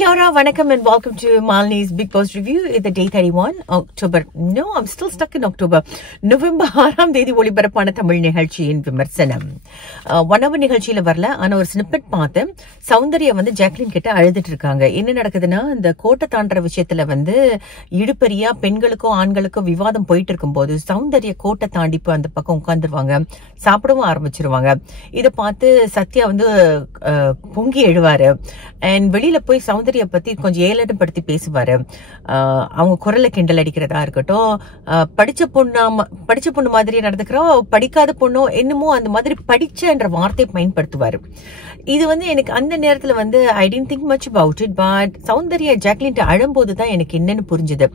Kia ora, vanakkam and welcome to Malini's Big Boss Review. It's the day 31, October. No, I'm still stuck in October. November 6ஆம் தேதி ஒளிபரப்பான தமிழ் நிகழ்ச்சியின் விமர்சனம். 1 hour நிகழ்ச்சியில வரல, ஆனா ஒரு ஸ்னிப்பெட் பார்த்து சௌந்தர்யா வந்து ஜாக்லின் கிட்ட அழுதுட்டு இருக்காங்க. என்ன நடக்குதுன்னா, இந்த கோட்டை தாண்டற விஷயத்துல வந்து இடுப்பரியா பெண்களுக்கும் ஆண்களுக்கும் விவாதம் போயிட்டு இருக்கும்போது சௌந்தர்யா கோட்டை தாண்டி போய் அந்த பக்கம் உட்கார்ந்துருவாங்க, சாப்பிடவும் ஆரம்பிச்சிருவாங்க. இதை பார்த்து சத்யா வந்து பொங்கி எழுவாரு. அண்ட் வெளியில போய் சௌந்தர்யா பத்தி கொஞ்சம் ஏளனப்படுத்தி பேசுவாரு. அவங்க குரலை கிண்டல் அடிக்கிறதா இருக்கட்டும், படிச்ச பொண்ணு மாதிரி நடந்துக்கிறோம், படிக்காத பொண்ணோ என்னமோ அந்த மாதிரி படிச்சன்ற வார்த்தை பயன்படுத்துவாரு. இது வந்து எனக்கு அந்த நேரத்துல வந்து I didn't think much about it. But Soundarya Jacqueline அழும்போது தான் எனக்கு என்னன்னு புரிஞ்சுது.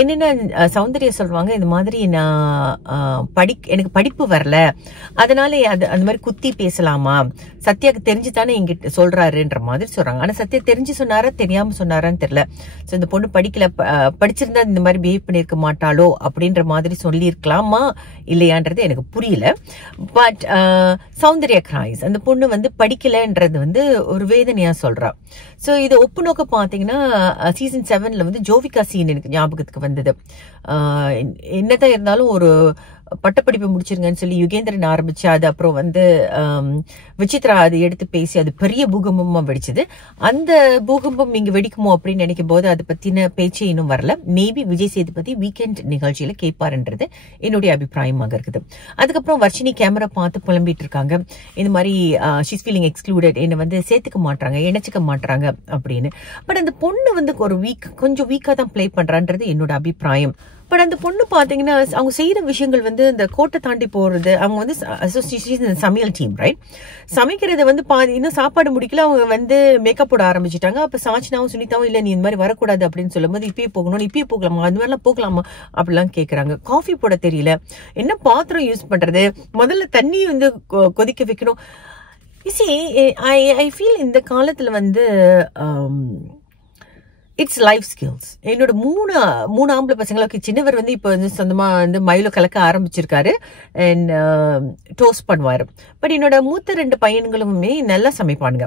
என்னன்னா, சௌந்தர்யா சொல்லுவாங்க, இந்த மாதிரி நான் எனக்கு படிப்பு வரல, அதனால அந்த மாதிரி குத்தி பேசலாமா, சத்யாக்கு தெரிஞ்சுதானே எங்கிட்ட சொல்றாருன்ற மாதிரி சொல்றாங்க. ஆனா சத்யா தெரிஞ்சு சொன்னாரா தெரியாம சொன்னாரான்னு தெரியல. சோ இந்த பொண்ணு படிச்சிருந்தா இந்த மாதிரி பிஹேவ் பண்ணிருக்க மாட்டாளோ அப்படின்ற மாதிரி சொல்லியிருக்கலாமா இல்லையான்றது எனக்கு புரியல. பட் சௌந்தர்யா கிரைஸ், அந்த பொண்ணு வந்து படிக்கலன்றது வந்து ஒரு வேதனையா சொல்றா. சோ இது ஒப்பு நோக்க பாத்தீங்கன்னா சீசன் 7ல வந்து ஜோவிகா சீன் எனக்கு ஞாபகத்துக்கு வந்தது. என்னதான் இருந்தாலும் ஒரு பட்டப்படிப்பு முடிச்சிருங்கன்னு சொல்லி யுகேந்திரன் ஆரம்பிச்சு, அது அப்புறம் வந்து விசித்ரா அது எடுத்து பேசி அது பெரிய பூகம்பமா வெடிச்சது. அந்த பூகம்பம் இங்க வெடிக்குமோ அப்படின்னு நினைக்கும் போது அதை பத்தின பேச்சு இன்னும் வரல. மேபி விஜய் சேதுபதி வீக்கெண்ட் நிகழ்ச்சியில கேட்பாருன்றது என்னுடைய அபிப்பிராயமாக இருக்குது. அதுக்கப்புறம் வர்ஷினி கேமரா பார்த்து புலம்பிட்டு இருக்காங்க, இந்த மாதிரி ஷீஸ் ஃபீலிங் எக்ஸ்க்ளூடட், என்னை வந்து சேர்த்துக்க மாட்டாங்க, இணைச்சிக்க மாட்டாங்க அப்படின்னு. பட் அந்த பொண்ணு வந்து கொஞ்சம் வீக்கா தான் பிளே பண்றான்றது என்னோட அபிப்பிராயம். பட் அந்த பொண்ணு பாத்தீங்கன்னா அவங்க செய்யற விஷயங்கள் வந்து இந்த கோட்டை தாண்டி போறது. அவங்க வந்து சமையல் டீம், ரைட்? சமைக்கிறது வந்து இன்னும் சாப்பாடு முடிக்கல, அவங்க வந்து மேக்கப் போட ஆரம்பிச்சுட்டாங்க. அப்ப சாச்சினாவும் சுனிதாவும் இல்ல நீ இந்த மாதிரி வரக்கூடாது அப்படின்னு சொல்லும் போது, இப்பயே போகணும், இப்பயே போகலாமா, அந்த மாதிரிலாம் போகலாமா அப்படிலாம் கேக்குறாங்க. காஃபி போட தெரியல, என்ன பாத்திரம் யூஸ் பண்றது, முதல்ல தண்ணி வந்து கொதிக்க வைக்கணும். ஐ ஃபீல் இந்த காலத்துல வந்து இட்ஸ் லைஃப் ஸ்கில்ஸ். என்னோட மூணு ஆம்பளை பசங்களுக்கு சின்னவர் வந்து இப்போ வந்து சொந்தமா வந்து மைலோ கலக்க ஆரம்பிச்சிருக்காரு அண்ட் டோஸ்ட் பண்ணுவாரு. பட் என்னோட மூத்த 2 பையன்களுமே நல்லா சமைப்பானுங்க.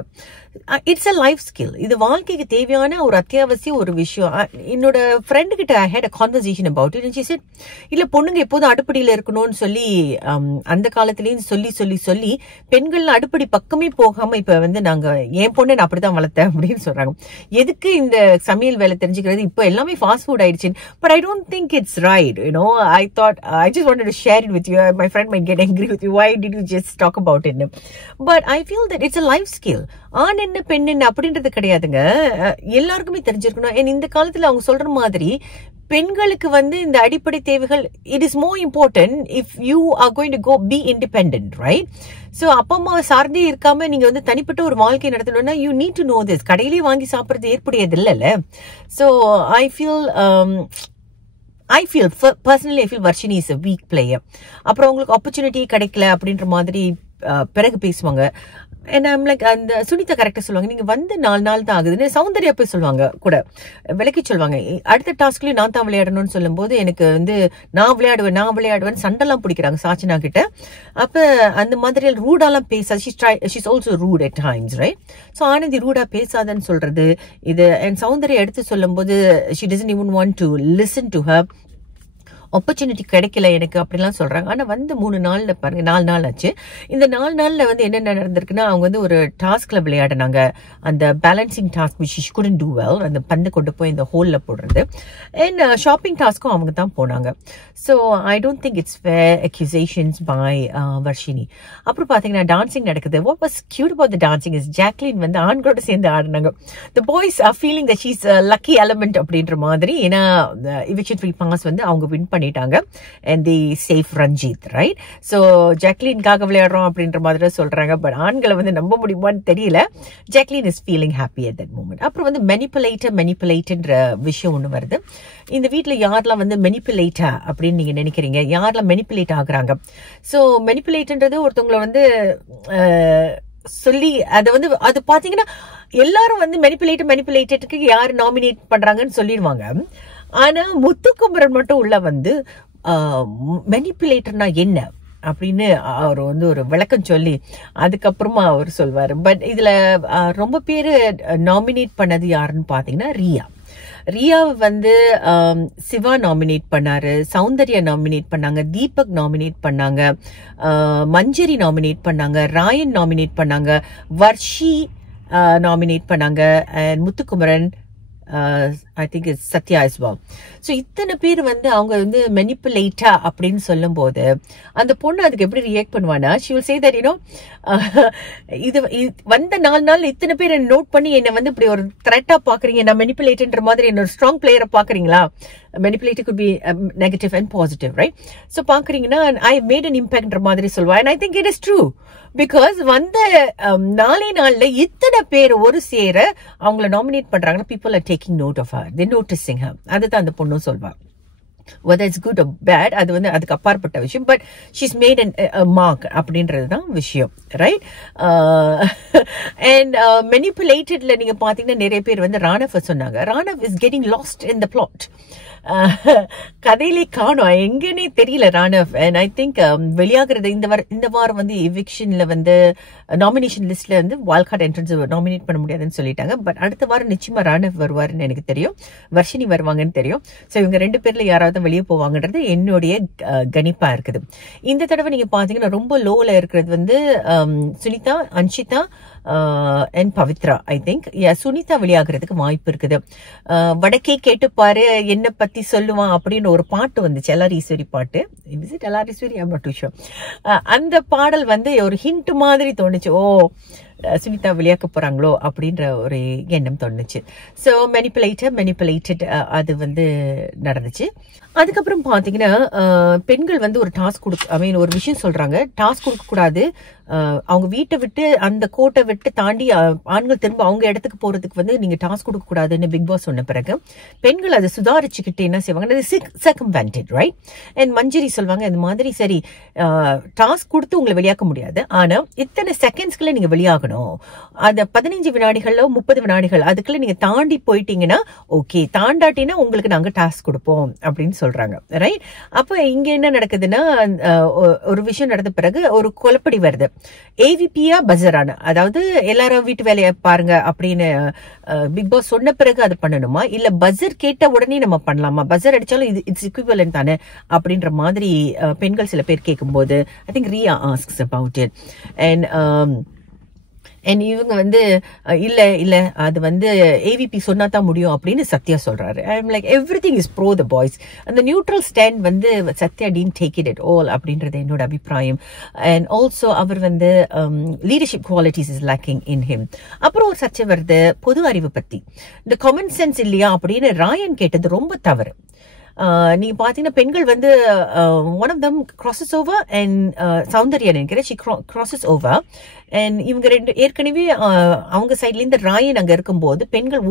It's a life skill. இது வாழ்க்கைக்கு தேவையான ஒரு அத்தியாவசிய ஒரு விஷயம். என்னோட ஃப்ரெண்டு கிட்ட I had a conversation about it. She said, இல்ல பொண்ணுங்க எப்போதும் அடுப்படியில இருக்கணும்னு சொல்லி அந்த காலத்திலயும் சொல்லி பெண்கள் அடுப்படி பக்கமே போகாம இப்ப வந்து நாங்க என் பொண்ணை நான் அப்படிதான் வளர்த்தேன் அப்படின்னு சொல்றாங்க. எதுக்கு இந்த சமையல் வேலை தெரிஞ்சுக்கிறது? இப்போ எல்லாமே ஃபாஸ்ட் ஃபுட் ஆயிடுச்சு. But I don't think it's right. I thought I just wanted to share it with you. My friend might get angry with you. Why did you just talk about it? But I feel that it's a life skill. ஆண் என்ன பெண் என்ன அப்படின்றது கிடையாதுங்க, எல்லாருக்குமே தெரிஞ்சிருக்கணும். இந்த காலத்துல அவங்க சொல்ற மாதிரி பெண்களுக்கு வந்து இந்த அடிப்படை தேவைகள் it is more important if you are going to go be independent, right? So அப்பா அம்மா சார்ந்தே இருக்காம நீங்க வந்து தனிப்பட்ட ஒரு வாழ்க்கை நடத்தணும்னா you need to know this. கடையிலேயே வாங்கி சாப்பிடுறது ஏற்புடையது இல்லைல்ல. So I feel personally, I feel Varshini is a weak player. அப்புறம் உங்களுக்கு ஆப்பர்ச்சுனிட்டி கிடைக்கல அப்படின்ற மாதிரி பிறகு பேசுவாங்க. And I'm like, அந்த சுனிதா கரெக்டா சொல்லுவாங்க, நீங்க வந்து 4 நாள் தான் ஆகுதுன்னு. சௌந்தர்யா போய் சொல்லுவாங்க கூட, விளக்கி சொல்லுவாங்க, அடுத்த டாஸ்க்லயும் நான் தான் விளையாடணும்னு சொல்லும் போது எனக்கு வந்து நான் விளையாடுவேன் சண்டெல்லாம் பிடிக்கிறாங்க சாச்சினா கிட்ட. அப்ப அந்த மாதிரி ரூடாலாம் பேசாது. she's also rude at times, right? So Anandhi ரூடா பேசாதன்னு சொல்றது இது. And சௌந்தர்யா எடுத்து சொல்லும் போது she doesn't even want to listen to her. Opportunity கிடைக்கல எனக்கு அப்படிலாம் சொல்றாங்க. ஆனா வந்து 3 நாள்ல பாருங்க, 4 நாள் ஆச்சு. இந்த 4 நாள்ல வந்து என்னென்ன நடந்திருக்குன்னா, அவங்க வந்து ஒரு டாஸ்க்ல விளையாடினாங்க, அந்த balancing task which she couldn't do well, அந்த பந்து கொண்டு போய் இந்த ஹோல்ல போடுறது. அண்ட் ஷாப்பிங் டாஸ்க்கும் அவங்க தான் போனாங்க. So I don't think it's fair accusations by Varshini. அப்புறம் பாத்தீங்கன்னா டான்சிங் நடக்குது. What was cute about the dancing is Jacqueline வந்து ஆண்களோட சேர்ந்து ஆடினாங்க. The boys are feeling that she is lucky element அப்படின்ற மாதிரி. ஏன்னா eviction free pass வந்து அவங்க வின் பண்ணிட்டாங்க and they save Ranjith, right? So ஜாக்லின்காக விளையாடுறோம் அப்படின்ற மாதிரி சொல்றாங்க. பட் ஆண்களை வந்து நம்ப முடியுமான்னு தெரியல. Jacqueline is feeling happy at that moment. அப்புறம் வந்து மெனிப்புலேட்டர்ன்ற விஷயம் ஒண்ணு வருது. இந்த வீட்டுல யாரெல்லாம் வந்து மெனிப்புலேட்டா அப்படின்னு நீங்க நினைக்கிறீங்க, யாரெல்லாம் மெனிப்புலேட் ஆகுறாங்க? சோ மெனிப்புலேட்ன்றது ஒருத்தவங்களை வந்து சொல்லி அது பாத்தீங்கன்னா எல்லாரும் வந்து மெனிப்புலேட்டருக்கு யார் நாமினேட் பண்றாங்கன்னு சொல்லிடுவாங்க. ஆனா முத்துக்குமரன் மட்டும் உள்ள வந்து மெனிப்புலேட்டர்னா என்ன, அப்படின்னு அவர் வந்து ஒரு விளக்கம் சொல்லி அதுக்கப்புறமா அவர் சொல்வாரு. பட் இதுல ரொம்ப பேரு நாமினேட் பண்ணது யாருன்னு பாத்தீங்கன்னா ரியாவை வந்து சிவா நாமினேட் பண்ணாரு, சௌந்தர்யா நாமினேட் பண்ணாங்க, தீபக் நாமினேட் பண்ணாங்க, மஞ்சரி நாமினேட் பண்ணாங்க, ராயன் நாமினேட் பண்ணாங்க, வர்ஷி நாமினேட் பண்ணாங்க, and Muthukumaran, I think it's Satya as well. So இத்தனை பேர் வந்து அவங்க வந்து மெனிப்புலேட்டா அப்படின்னு சொல்லும் போது அந்த பொண்ணு அதுக்கு எப்படி ரியாக்ட் பண்ணுவானா, she will say that, you know, இது வந்த 4 நாள் இத்தனை பேர் என்ன நோட் பண்ணி என்ன வந்து இப்படி ஒரு த்ரெட்டா பாக்குறீங்க, நான் மெனிப்புலேட்டன்ற மாதிரி என்ன ஒரு ஸ்ட்ராங் பிளேயரை பாக்குறீங்களா. Manipulator could be negative and positive, right? So பாக்குறீங்கன்னா I made an impactன்ற மாதிரி சொல்வா. And I think it is true. Because வந்த 4 நாள்ல இத்தனை பேர் ஒரு சேர அவங்கள நாமினேட் பண்றாங்கன்னா people are taking note of her. They're noticing her. அதுதான் அந்த பொண்ணும் சொல்வா. Whether it's good or bad, அது வந்து அதுக்கு அப்பாற்பட்ட விஷயம். But she's made a mark அப்படின்றது தான் விஷயம், right? And manipulatedல நீங்க பாத்தீங்கன்னா நிறைய பேர் வந்து ராணவ் சொன்னாங்க. Raanav is getting lost in the plot. கதையிலே காணும், எங்கன்னே தெரியல ராணவ். அண்ட் ஐ திங்க் வெளியாகிறது இந்த வாரம் வந்து எவிக்ஷன்ல வந்து நாமினேஷன் லிஸ்ட்ல வந்து வால்கார்ட் என்ட்ரன்ஸ் நாமினேட் பண்ண முடியாதுன்னு சொல்லிட்டாங்க. பட் அடுத்த வாரம் நிச்சயமா ராணவ் வருவாருன்னு எனக்கு தெரியும், வர்ஷினி வருவாங்கன்னு தெரியும். ஸோ இவங்க 2 பேர்ல யாராவது வெளியே போவாங்கன்றது என்னுடைய கணிப்பா இருக்குது. இந்த தடவை நீங்க பாத்தீங்கன்னா ரொம்ப லோல இருக்கிறது வந்து Sunitha, Anshitha and Pavithra. I think Sunitha வெளியாகிறதுக்கு வாய்ப்பு இருக்குது. வடக்கே கேட்டுப்பாரு என்ன பத்தி சொல்லுவான் அப்படின்னு ஒரு பாட்டு வந்துச்சு, எல்லாரீஸ்வரி பாட்டு. எல்லாரீஸ்வரி ஐம் நாட் டூ ஷூர். அந்த பாடல் வந்து ஒரு ஹிண்ட் மாதிரி தோணுச்சு, ஓ சுனிதா வெளியாக்க போறாங்களோ அப்படின்ற ஒரு எண்ணம் தோணுச்சு. ஸோ மெனிப்புலேட்டட் அது வந்து நடந்துச்சு. அதுக்கப்புறம் பாத்தீங்கன்னா பெண்கள் வந்து ஒரு டாஸ்க் ஒரு விஷயம் சொல்றாங்க, டாஸ்க் கொடுக்க கூடாது, அவங்க வீட்டை விட்டு அந்த கோட்டை விட்டு தாண்டி ஆண்கள் திரும்ப அவங்க இடத்துக்கு போறதுக்கு வந்து நீங்க டாஸ்க் கொடுக்க கூடாதுன்னு பிக் பாஸ் சொன்ன பிறகு பெண்கள் அதை சுதாரிச்சுக்கிட்டு என்ன செய்வாங்க, சர்கம்வெண்டட், ரைட்? அண்ட் மஞ்சரி சொல்வாங்க இந்த மாதிரி, சரி டாஸ்க் கொடுத்து உங்களை வெளியாக்க முடியாது, ஆனா இத்தனை செகண்ட்ஸ்க்குள்ள நீங்க வெளியாகணும், அந்த 15 வினாடிகளோ 30 வினாடிகள் அதுக்குள்ள நீங்க தாண்டி போயிட்டீங்கன்னா ஓகே, தாண்டாட்டினா உங்களுக்கு நாங்க டாஸ்க் கொடுப்போம் அப்படின்னு சொல்றாங்க, ரைட்? அப்ப இங்க என்ன நடக்குதுன்னா ஒரு விஷயம் நடந்த பிறகு ஒரு குழப்படி வருது. ஏவிபியா பஜரான, அதாவது எல்லாரும் வீட்டு வேலையை பாருங்க அப்படின்னு பிக் பாஸ் சொன்ன பிறகு அது பண்ணணுமா, இல்ல பஜர் கேட்ட உடனே நம்ம பண்ணலாமா, பஜர் அடிச்சாலும் இது இட்ஸ் இக்விவலன்ட் தானே அப்படின்ற மாதிரி பெண்கள் சில பேர் கேட்கும்போது I think Riya asks about it. And இவங்க வந்து இல்ல அது வந்து ஏவிபி சொன்னா தான் முடியும் அப்படின்னு சத்யா சொல்றாரு. I am like everything is pro the boys. அந்த நியூட்ரல் ஸ்டாண்ட் வந்து Sathya didn't take it at all அப்படின்றது என்னோட அபிப்பிராயம். அண்ட் ஆல்சோ அவர் வந்து leadership qualities is lacking in him. அப்புறம் ஒரு சர்ச்சை வருது பொது அறிவு பத்தி, இந்த காமன் சென்ஸ் இல்லையா அப்படின்னு ராயன் கேட்டது ரொம்ப தவறு. நீங்க பாத்தீங்கன்னா பெண்கள் வந்து one of them crosses over and Soundarya நினைக்கிறேன் ஷி கிராசஸ் ஓவர். அண்ட் இவங்க 2 ஏற்கனவே அவங்க சைட்ல இருந்து ராயன் அங்க இருக்கும்போது பெண்கள்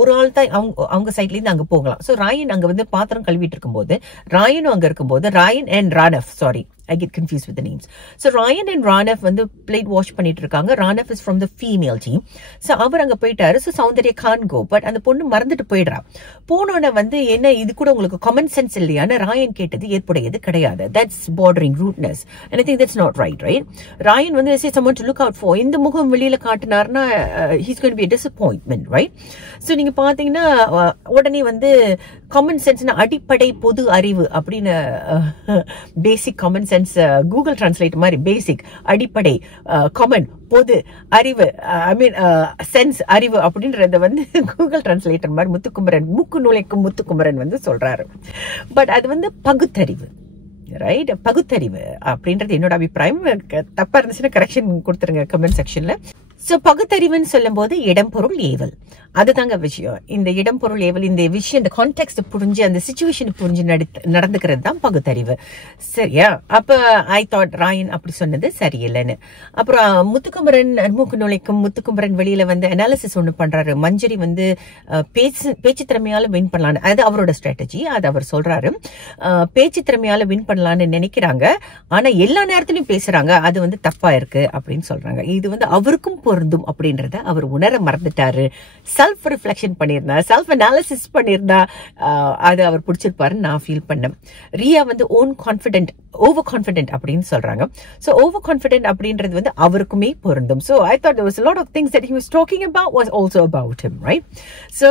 ஒரு ஆள் தான் அவங்க சைட்ல இருந்து அங்க போகலாம். சோ ராயன் அங்க வந்து பாத்திரம் கழுவிட்டு இருக்கும்போது ராயனும் அங்க இருக்கும்போது Rayan and Ranav, sorry I get confused with the names. So Ryan and Ranav வந்து plate wash பண்ணிட்டு இருக்காங்க. Ranav is from the female team. So அவர் அங்க போயிட்டாரு. So Soundarya can't go. But அந்த பொண்ணு மறந்துட்டு போயிடுறா. போனோட வந்து என்ன இது கூட உங்களுக்கு காமன் சென்ஸ் இல்லையான்னு ராயன் கேட்டது ஏற்புடையது கிடையாது. That's bordering rudeness. And I think that's not right, right? Ryan வந்து say someone to look out for. இந்த முகம் வெளியில காட்டினார்னா he's going to be a disappointment, right? So நீங்க பாத்தீங்கன்னா உடனே வந்து காமன் சென்ஸ்னா அடிப்படை பொது அறிவு அப்படின்னு basic common sense Google translate மாதிரி பேசிக் அடிப்படை காமன் பொது அறிவு ஐ மீன் சென்ஸ் அறிவு அப்படின்றத வந்து கூகுள் டிரான்ஸ்லேட்டர் மாதிரி முத்துக்குமரன் மூக்கு நுழைக்கும் முத்துக்குமரன் வந்து சொல்றாரு. பட் அது வந்து பகுத்தறிவு, ரைட்? பகுத்தறிவு அப்படின்றது என்னோட அபிப்பிராயம். தப்பா இருந்துச்சுன்னா கரெக்ஷன் கொடுத்துருங்க கமெண்ட் செக்ஷன்ல. சோ பகுத்தறிவுன்னு சொல்லும் போது இடம் பொருள் ஏவல், அதுதாங்க விஷயம். இந்த இடம் பொருள் ஏவல், இந்த விஷயம், இந்த கான்டெக்ட் புரிஞ்சு அந்த சிச்சுவேஷன் புரிஞ்சு நடந்துக்கிறது தான் பகுத்தறிவு, சரியா? அப்ப ஐ தாட் ராயன் அப்படி சொன்னது சரியில்லைன்னு. அப்புறம் முத்துக்குமரன் மூக்கு நுழைக்கும் முத்துக்குமரன் வெளியில வந்து அனாலிசிஸ் ஒண்ணு பண்றாரு. மஞ்சரி வந்து பேச்சு திறமையால வின் பண்ணலான்னு, அது அவரோட ஸ்ட்ராட்டஜி, அது அவர் சொல்றாரு. பேச்சு திறமையால வின் பண்ணலாம் பண்ணலாம்னு நினைக்கிறாங்க, ஆனா எல்லா நேரத்திலயும் பேசுறாங்க, அது வந்து தப்பா இருக்கு அப்படின்னு சொல்றாங்க. இது வந்து அவருக்கும் பொருந்தும் அப்படின்றத அவர் உணர மறந்துட்டாரு. செல்ஃப் ரிஃப்ளெக்ஷன் பண்ணியிருந்தா, செல்ஃப் அனாலிசிஸ் பண்ணியிருந்தா அது அவர் பிடிச்சிருப்பாருன்னு நான் ஃபீல் பண்ணேன். ரியா வந்து ஓவர் கான்ஃபிடென்ட் அப்படின்னு சொல்றாங்க. ஸோ ஓவர் கான்ஃபிடென்ட் அப்படின்றது வந்து அவருக்குமே பொருந்தும். So I thought there was a lot of things that he was talking about was also about him, right? So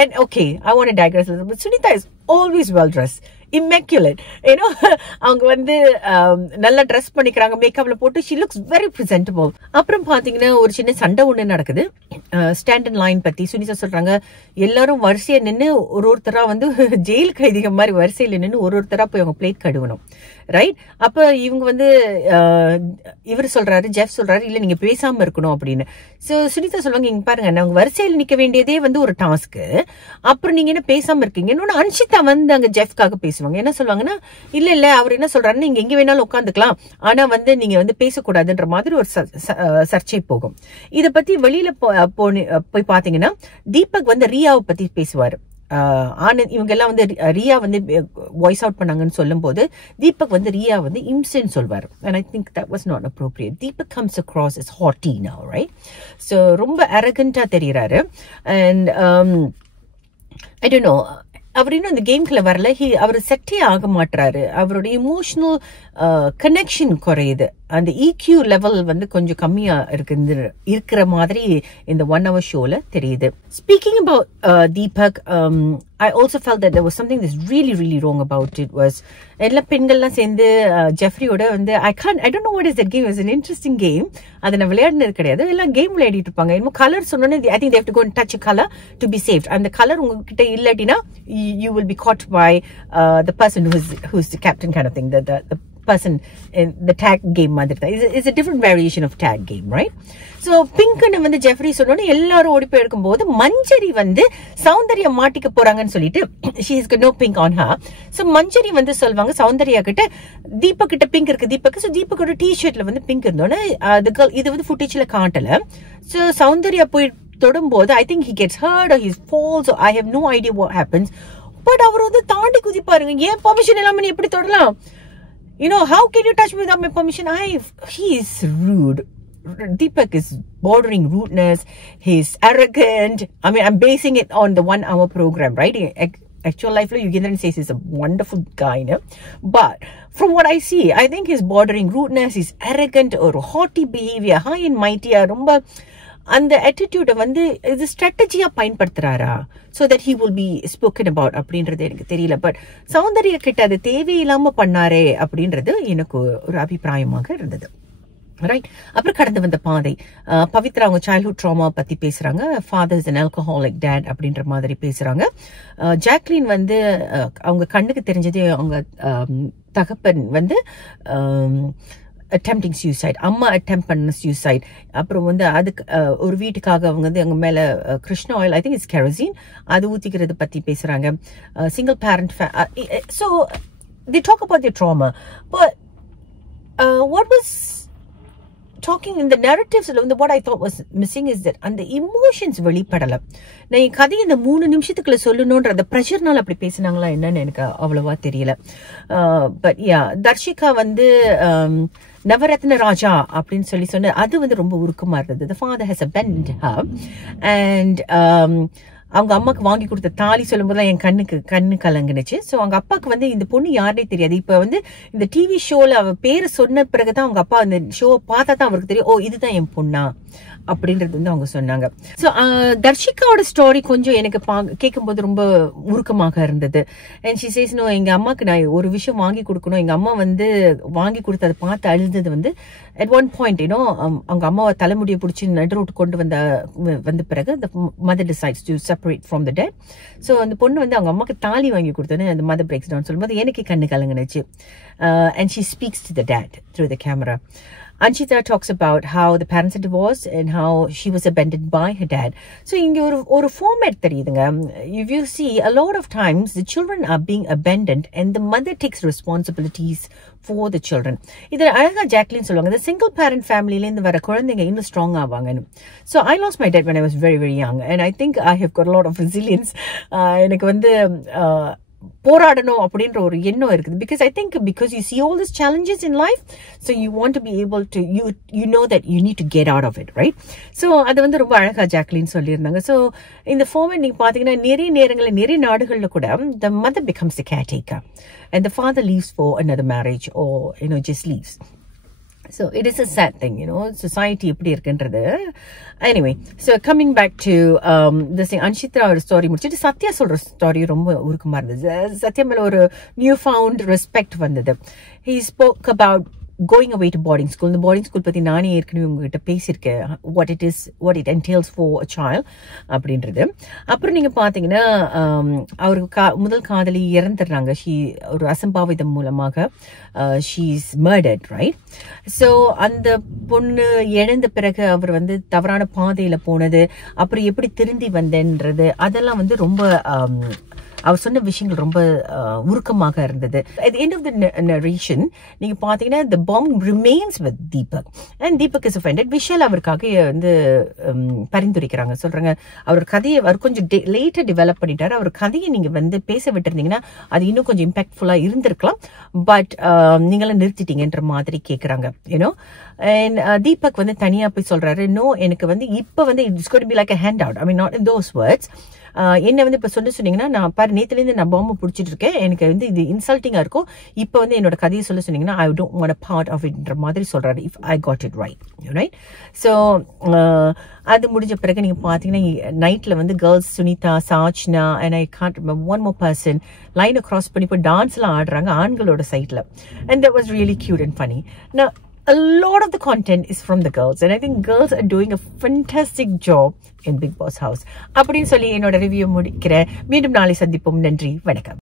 and okay, I want to digress a little bit. Sunitha is always well dressed, immaculate, அவங்க வந்து நல்லா dress பண்ணிக்கிறாங்க, மேக்கப்ல போட்டு she looks very presentable. அப்புறம் பாத்தீங்கன்னா ஒரு சின்ன சண்டை ஒண்ணு நடக்குது ஸ்டாண்ட் அண்ட் லைன் பத்தி. சுனிதா சொல்றாங்க எல்லாரும் வரிசையா நின்று ஒருத்தரா வந்து ஜெயில் கைதிகள் மாதிரி வரிசையில நின்று ஒருத்தரா போய் அவங்க பிளேட் கழுவணும், ரைட்? அப்ப இவங்க வந்து இவர் சொல்றாரு, ஜெஃப் சொல்றாரு, இல்ல நீங்க பேசாம இருக்கணும் அப்படின்னு. சோ சுனிதா சொல்லுவாங்க, இங்க பாருங்க நாங்க வரிசையில் நிக்க வேண்டியதே வந்து ஒரு டாஸ்க், அப்புறம் நீங்க என்ன பேசாம இருக்கீங்க. இன்னொன்னு அன்ஷிதா வந்து அங்க ஜெஃப்காக பேசுவாங்க. என்ன சொல்லுவாங்கன்னா, இல்ல அவர் என்ன சொல்றாருன்னு நீங்க எங்க வேணாலும் உட்காந்துக்கலாம், ஆனா வந்து நீங்க வந்து பேசக்கூடாதுன்ற மாதிரி ஒரு சர்ச்சை போகும். இத பத்தி வெளியில போய் பாத்தீங்கன்னா தீபக் வந்து ரியாவை பத்தி பேசுவாரு. ஆனந்த் இவங்க எல்லாம் வந்து ரியா வந்து வாய்ஸ் அவுட் பண்ணாங்கன்னு சொல்லும் போது தீபக் வந்து ரியா வந்து இம்சன் சொல்வார். and I think that was not appropriate. Deepak comes across as haughty now, right? So ரொம்ப arrogant-ஆ தெரியுறாரு. and I don't know, அவர் இன்னும் இந்த கேம்குள்ள வரல. அவர் செட்டே ஆக மாட்டாரு. அவருடைய இமோஷனல் கனெக்ஷன் குறையுது. அந்த EQ லெவல் வந்து கொஞ்சம் கம்மியா இருக்கிற மாதிரி இந்த 1 hour ஷோல தெரியுது. Speaking about Deepak, I also felt that there was something that's really really wrong about it. Was எல்லா பெண்கள்லாம் சேர்ந்து ஜெஃப்ரியோட வந்து I don't know what is that game. It was an interesting game. அதை நான் விளையாடினது கிடையாது. எல்லாம் கேம் விளையாடிட்டு இருப்பாங்க. இன்னும் கலர் சொன்னோன்னே I think they have to go and touch a color to be saved. அந்த கலர் உங்ககிட்ட இல்லாட்டினா you will be caught by the person who's the captain kind of thing. The person in the tag game மாதிரி தான். It's a different variation of tag game, right? So பிங்க்னு வந்து Jeffrey சொன்னோன்னு எல்லாரும் ஓடி போய் இருக்கும்போது மஞ்சரி வந்து சௌந்தர்யா மாட்டிக்க போறாங்கன்னு சொல்லிட்டு she has got no pink on her. So மஞ்சரி வந்து சொல்வாங்க சௌந்தர்யா கிட்ட, தீபக் கிட்ட பிங்க் இருக்கு தீபக். ஸோ தீபக்கோட டிஷர்ட்ல வந்து பிங்க் இருந்தோன்னு இது வந்து ஃபுட்டேஜ்ல காட்டல. ஸோ சௌந்தர்யா போய் தொடும்போது I think he gets hurt or he falls or I have no idea what happens. But அவர் வந்து தாண்டி குதிப்பாருங்க. ஏன் பர்மிஷன் இல்லாம நீ எப்படி தொடலாம்? How can you touch me without my permission? He is rude. Deepak is bordering rudeness. He's arrogant. I mean, I'm basing it on the 1 hour program, right? Actual life, you can say he's a wonderful guy, but from what I see, I think he's bordering rudeness. He's arrogant or haughty behavior, high and mighty. Romba அந்த attitude வந்து இது ஸ்ட்ராட்டஜியா பயன்படுத்துறாரா so that he will be spoken about அப்படின்றது எனக்கு தெரியல. But Soundarya கிட்ட அது தேவையில்லாம பண்ணாரே அப்படின்றது எனக்கு ஒரு அபிப்பிராயமாக இருந்தது, ரைட்? அப்புறம் கடந்து வந்த பாதை, பவித்ரா அவங்க சைல்ட்ஹுட் ட்ராமா பத்தி பேசுறாங்க. Father is an alcoholic dad அப்படின்ற மாதிரி பேசுறாங்க. ஜாக்லின் வந்து அவங்க கண்ணுக்கு தெரிஞ்சதே அவங்க தகப்பன் வந்து attempting suicide, அம்மா attempt பண்ண suicide. அப்புறம் வந்து அதுக்கு ஒரு வீட்டுக்காக அவங்க வந்து அவங்க மேல Krishna oil, I think it's kerosene, அது ஊத்திக்கிறது பத்தி பேசுறாங்க. single parent so they talk about their trauma, but what was talking in the narratives, what I thought was missing is that அந்த emotions வெளிப்படல. நான் என் கதையை இந்த 3 நிமிஷத்துக்குள்ள சொல்லணும்ன்ற அந்த ப்ரெஷர்னால அப்படி பேசினாங்களா என்னன்னு எனக்கு அவ்வளவா தெரியல. பட் யா, தர்ஷிகா வந்து நவரத்ன ராஜா அப்படின்னு சொன்ன அது வந்து ரொம்ப உருக்கமா இருந்தது. The father has abandoned her and அவங்க அம்மாக்கு வாங்கி கொடுத்த தாலி சொல்லும் போதுதான் என் கண்ணு கலங்குனுச்சு. ஸோ அவங்க அப்பாவுக்கு வந்து இந்த பொண்ணு யாருனே தெரியாது. இப்ப வந்து இந்த டிவி ஷோல அவ பேரு சொன்ன பிறகுதான் அவங்க அப்பா அந்த ஷோவை பார்த்தா தான் அவருக்கு தெரியும், ஓ இதுதான் என் பொண்ணா அப்படின்றது வந்து அவங்க சொன்னாங்க. ஸோ தர்ஷிகாவோட ஸ்டோரி கொஞ்சம் எனக்கு கேட்கும்போது ரொம்ப உருக்கமாக இருந்தது. அண்ட் ஷி சேஸ், நோ, எங்க அம்மாக்கு நான் ஒரு விஷயம் வாங்கி கொடுக்கணும், எங்க அம்மா வந்து வாங்கி கொடுத்து அதை பார்த்து அழுந்தது வந்து at one point, அவங்க அம்மாவை தலைமுடியை பிடிச்சி நடுரோட்டு கொண்டு வந்த பிறகு the mother decides to separate from the dad. So அந்த பொண்ணு வந்து அவங்க அம்மாக்கு தாலி வாங்கி கொடுத்தோன்னு அந்த mother breaks down சொல்லும்போது எனக்கு கண்ணு கலங்குனுச்சு. And she speaks to the dad through the camera. Anshita talks about how the parents are divorced and how she was abandoned by her dad. So inge ஒரு format தெரியுதுங்க. If you see, a lot of times the children are being abandoned and the mother takes responsibilities for the children. இதுல அழகா Jacqueline சொல்லுவாங்க, the single parent familyல இருந்து வர குழந்தைங்க இன்னும் strong ஆவாங்கன்னு. So I lost my dad when I was very very young and I think I have got a lot of resilience. எனக்கு வந்து போராடணும் அப்படின்ற ஒரு எண்ணம் இருக்குது. Because I think because you see all these challenges in life, so you want to be able to, you know that you need to get out of it, right? So அது வந்து ரொம்ப அழகா ஜாக்லின் சொல்லியிருந்தாங்க. So இந்த format நீங்க பாத்தீங்கன்னா நிறைய நேரங்களில் நிறைய நாடுகள்ல கூட the mother becomes the caretaker and the father leaves for another marriage or just leaves. So it is a sad thing, society எப்படி இருக்குன்றது. Anyway, so coming back to this thing, Anshitra ஒரு ஸ்டோரி முடிச்சிட்டு சத்யா சொல்ற story ரொம்ப உருக்கமா இருந்தது. சத்யா மேல ஒரு new found respect வந்தது. He spoke about going away to boarding school. இந்த boarding school பத்தி நானே ஏற்கனவே உங்ககிட்ட பேசியிருக்கேன், what it entails for a child அப்படின்றது. அப்புறம் நீங்க பாத்தீங்கன்னா அவருக்கு முதல் காதலி இறந்துடுறாங்க. ஒரு அசம்பாவிதம் மூலமாக she's murdered, right? So அந்த பொண்ணு இழந்த பிறகு அவர் வந்து தவறான பாதையில போனது, அப்புறம் எப்படி திருந்தி வந்தேன்றது, அதெல்லாம் வந்து ரொம்ப அவர் சொன்ன விஷயங்கள் ரொம்ப உருக்கமாக இருந்தது. At the end of the narration நீங்க பாத்தீங்கன்னா the bomb remains with Deepak and Deepak is offended. Vishal அவருக்காக வந்து பரிந்துரைக்கிறாங்க, சொல்றாங்க அவர் கதையை அவர் கொஞ்சம் லேட்டா டெவலப் பண்ணிட்டாரு, அவர் கதையை நீங்க வந்து பேச விட்டுருந்தீங்கன்னா அது இன்னும் கொஞ்சம் இம்பாக்ட்ஃபுல்லா இருந்திருக்கலாம், பட் நீங்களும் நிறுத்திட்டீங்கன்ற மாதிரி கேக்குறாங்க. And Deepak வந்து தனியா போய் சொல்றாரு, நோ எனக்கு வந்து இப்ப வந்து it's going to be like a handout. I mean not in those words. என்ன வந்து இப்ப சொன்னீங்கன்னா நான் பாரு நேத்துல இருந்து நான் பாம்பு பிடிச்சிட்டு இருக்கேன், எனக்கு வந்து இது இன்சல்ட்டிங்கா இருக்கும், இப்ப வந்து என்னோட கதையை சொன்னீங்கன்னா I don't want a part of it மாதிரி சொல்றாரு. If I got it right. So அது முடிஞ்ச பிறகு நீங்க பாத்தீங்கன்னா நைட்ல வந்து girls Sunitha, Sachna and I can't remember one more person லைனை கிராஸ் பண்ணி போய் டான்ஸ் எல்லாம் ஆடுறாங்க ஆண்களோட சைட்ல, and that was really cute and funny. Now a lot of the content is from the girls and I think girls are doing a fantastic job in Bigg Boss house. அப்படின்னு சொல்லி என்னோட review முடிக்கிறேன். மீண்டும் நாளை சந்திப்போம். நன்றி, வணக்கம்.